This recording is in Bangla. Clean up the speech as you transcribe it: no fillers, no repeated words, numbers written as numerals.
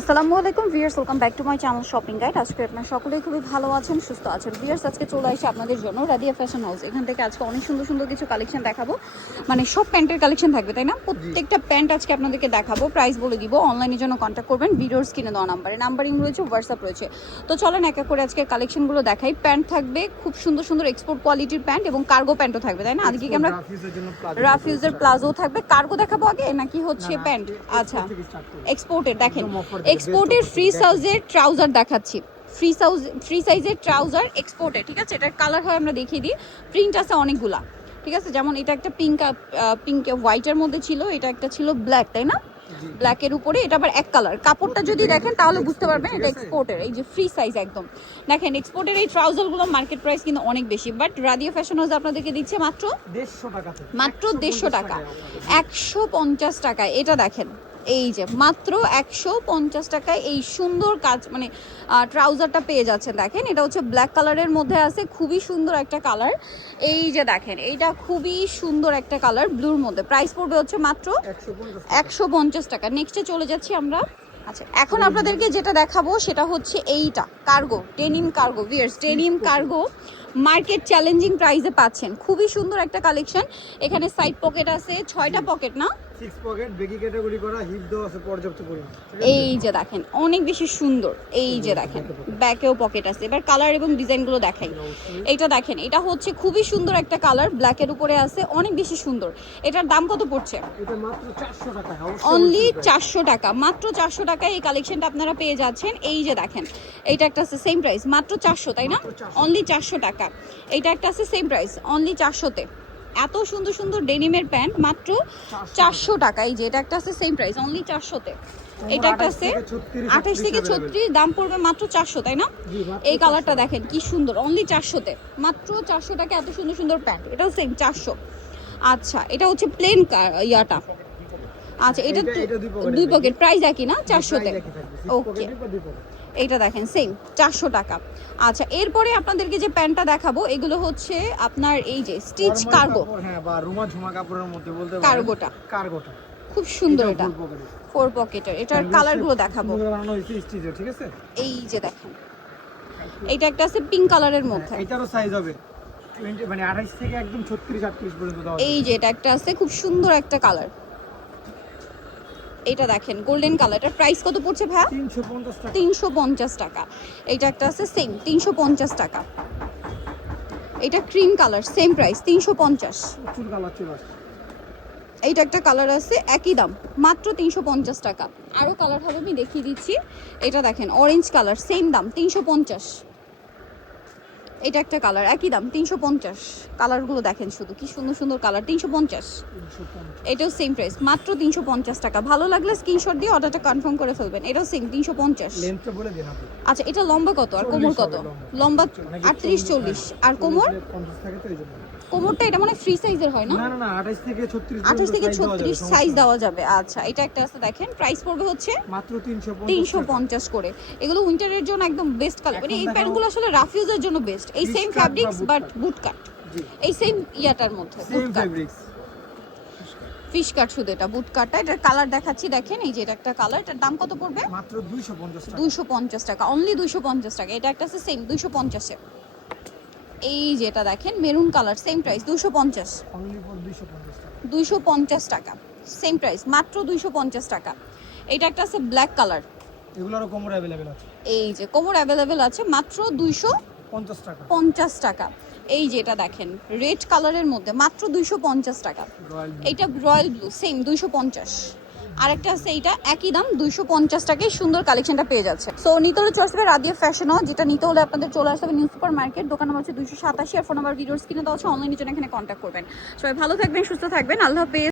আসসালামু আলাইকুম viewers, welcome back to my channel shopping guide. আজকে আপনারা সকলেই খুবই ভালো আছেন, সুস্থ আছেন। ভিউয়ার্স, আজকে চলে আসি আপনাদের জন্য রাদিয়া ফ্যাশন হাউস। এখান থেকে আজকে অনেক সুন্দর সুন্দর কিছু কালেকশন দেখাবো, মানে সব প্যান্টের কালেকশন থাকবে, তাই না? প্রত্যেকটা প্যান্ট আজকে আপনাদেরকে দেখাবো, প্রাইস বলে দিব। অনলাইনের জন্য কন্ট্যাক্ট করবেন, ভিডিওর স্ক্রিনে দেওয়া নাম্বারিং রয়েছে, হোয়াটসঅ্যাপ রয়েছে। তো চলেন এক এক করে আজকে কালেকশনগুলো দেখাই। প্যান্ট থাকবে খুব সুন্দর সুন্দর এক্সপোর্ট কোয়ালিটির প্যান্ট এবং কার্গো প্যান্টও থাকবে, তাই না? আজকে কি আমরা রাফ ইউজের প্লাজো থাকবে, কার্গো দেখাবো আগে নাকি হচ্ছে প্যান্ট? আচ্ছা, এক্সপোর্টের দেখেন, এক্সপোর্টের ফ্রি সাইজের ট্রাউজার দেখাচ্ছি, ফ্রি সাইজের ট্রাউজার এক্সপোর্টের, ঠিক আছে? এটার কালার হয় আমরা দেখিয়ে দিই, প্রিন্ট আছে অনেকগুলা, ঠিক আছে? যেমন এটা একটা পিঙ্ক হোয়াইটের মধ্যে ছিল, এটা একটা ছিল ব্ল্যাক, তাই না? ব্ল্যাকের উপরে এটা আবার এক কালার। কাপড়টা যদি দেখেন তাহলে বুঝতে পারবেন এটা এক্সপোর্টের। এই যে ফ্রি সাইজ একদম দেখেন, এক্সপোর্টের এই ট্রাউজারগুলো মার্কেট প্রাইস কিন্তু অনেক বেশি, বাট রাদিয়া ফ্যাশন হাউস আপনাদেরকে দিচ্ছে মাত্র 150 টাকা, মাত্র 150 টাকা, 150 টাকায়। এটা দেখেন, এই যে মাত্র 150 টাকায় এই সুন্দর কাজ, মানে ট্রাউজারটা পেয়ে যাচ্ছেন। দেখেন, এটা হচ্ছে ব্ল্যাক কালারের মধ্যে আছে, খুবই সুন্দর একটা কালার। এই যে দেখেন, এইটা খুবই সুন্দর একটা কালার ব্লুর মধ্যে। প্রাইস পড়বে হচ্ছে মাত্র 150 টাকা। নেক্সটে চলে যাচ্ছি আমরা। আচ্ছা, এখন আপনাদেরকে যেটা দেখাবো সেটা হচ্ছে এইটা cargo, denim cargo. Viewers, denim cargo market challenging প্রাইসে পাচ্ছেন, খুবই সুন্দর একটা কালেকশন। এখানে সাইড পকেট আছে, 6টা পকেট না, 6 পকেট, বেগি ক্যাটাগরি করা, হিপ দেওয়া আছে পর্যাপ্ত পরিমাণ। এই যে দেখেন, অনেক বেশি সুন্দর। এই যে দেখেন, ব্যাকেও পকেট আছে। এবার কালার এবং ডিজাইনগুলো দেখাই। এইটা দেখেন, এটা হচ্ছে খুবই সুন্দর একটা কালার, ব্ল্যাকের উপরে আছে, অনেক বেশি সুন্দর। এটার দাম কত পড়ছে? এটা মাত্র 400 টাকা, অনলি 400 টাকা, মাত্র 400 টাকায় এই কালেকশনটা আপনারা পেয়ে যাচ্ছেন। এই যে দেখেন, এইটা একটা আছে সেম প্রাইস, মাত্র 400, তাই না? অনলি 400 টাকা। এইটা একটা আছে সেম প্রাইস, অনলি 400-তে। এত সুন্দর সুন্দর ডেনিমের প্যান্ট মাত্র 400 টাকা। এই যে এটা একটা আছে সেম প্রাইস, অনলি 400-তে। এটা একটা আছে 28 থেকে 36, দাম পড়বে মাত্র 400, তাই না? এই কালারটা দেখেন কি সুন্দর, অনলি 400-তে, মাত্র 400 টাকা এত সুন্দর সুন্দর প্যান্ট। এটাও সেম 400। আচ্ছা, এটা হচ্ছে প্লেন ইয়াটা। আচ্ছা, এটা 2 পকেট, প্রাইস একই না? 400-তে। ওকে, এইটা দেখেন সেম 400 টাকা। আচ্ছা, এরপরে আপনাদেরকে যে প্যান্টটা দেখাবো এগুলো হচ্ছে আপনার এই যে স্টিচ কার্গো, হ্যাঁ, বা রুমা ঝুমা কাপড়ের মধ্যে বলতে পারেন। কার্গোটা খুব সুন্দর, এটা 4 পকেটের। এটার কালারগুলো দেখাবো। বানানো হয়েছে স্টিচে, ঠিক আছে? এই যে দেখেন, এইটা একটা আছে পিঙ্ক কালারের মধ্যে, এটারও সাইজ হবে 20, মানে 28 থেকে একদম 36 38 পর্যন্ত দেওয়া। এই যে এটা একটা আছে খুব সুন্দর একটা কালার, এটা দেখেন গোল্ডেন কালার। এটার প্রাইস কত পড়ছে ভাই? 350 টাকা। 350 টাকা। এইটা একটা আছে সেম 350 টাকা। এটা ক্রিম কালার, সেম প্রাইস 350। প্রচুর কালার চলে আসছে। এইটা একটা কালার আছে, একই দাম, মাত্র 350 টাকা। আরও কালার হবে, আমি দেখিয়ে দিচ্ছি। এটা দেখেন অরেঞ্জ কালার, সেম দাম 350। এটা একটা কালার, একই দাম 350। কালারগুলো দেখেন শুধু কি সুন্দর সুন্দর কালার, 350। এটাও সেম প্রাইস, মাত্র 350 টাকা। ভালো লাগলে স্ক্রিনশট দিয়ে অর্ডারটা কনফার্ম করে ফেলবেন। এটাও সেম 350। লেন্থটা বলে দেন আপনি। আচ্ছা, এটা লম্বা কত আর কোমর কত? লম্বা 38 40, আর কোমর? 50 থাকে তো এইজন্য। কোমরটা এটা মানে ফ্রি সাইজের হয় না? না না না, 28 থেকে 36 28 থেকে 36 সাইজ দেওয়া যাবে। আচ্ছা, এটা একটা আছে দেখেন, প্রাইস পড়বে হচ্ছে মাত্র 350 করে। এগুলো উইন্টারের জন্য একদম বেস্ট কালার, মানে এই প্যান্টগুলো আসলে রাফ ইউজের জন্য বেস্ট। এই সেম ফ্যাব্রিক্স বাট বুট কাট, এই সেম ইয়াটার মধ্যে বুট কাট, ফিশ কাট, শুধু এটা বুট কাটটা। এটার কালার দেখাচ্ছি দেখেন, এই যে এটা একটা কালার। এটার দাম কত পড়বে? মাত্র 250 টাকা। 250 টাকা, অনলি 250 টাকা। এটা একটা আছে সেম 250 এ। এই যে এটা দেখেন maroon colour, same price 250। Only for 250 টাকা। 250 টাকা, সেম প্রাইস, মাত্র 250 টাকা। এটা একটা আছে ব্ল্যাক কালার, এগুলোরও কোমর अवेलेबल আছে। এই যে কোমর অ্যাভেলেবেল আছে, মাত্র 250 টাকা। 50 টাকা। এই যে এটা দেখেন রেড কালারের মধ্যে, মাত্র 250 টাকা। এইটা রয়্যাল ব্লু, সেম 250। আরেকটা আছে, এইটা একই দাম 250 টাকায় সুন্দর কালেকশনটা পেয়ে যাচ্ছে। সো নিতে হলে চলে আসবে রাদিয়া ফ্যাশনও, যেটা নিতে হলে আপনাদের চলে আসতে হবে নিউ সুপার মার্কেট, দোকান নাম্বার হচ্ছে 287, আর ফোন নাম্বার ভিডিওর স্ক্রিনে দেওয়া আছে। অনলাইনের জন্য এখানে কন্ট্যাক্ট করবেন। সবাই ভালো থাকবেন, সুস্থ থাকবেন, আল্লাহ হাফেজ।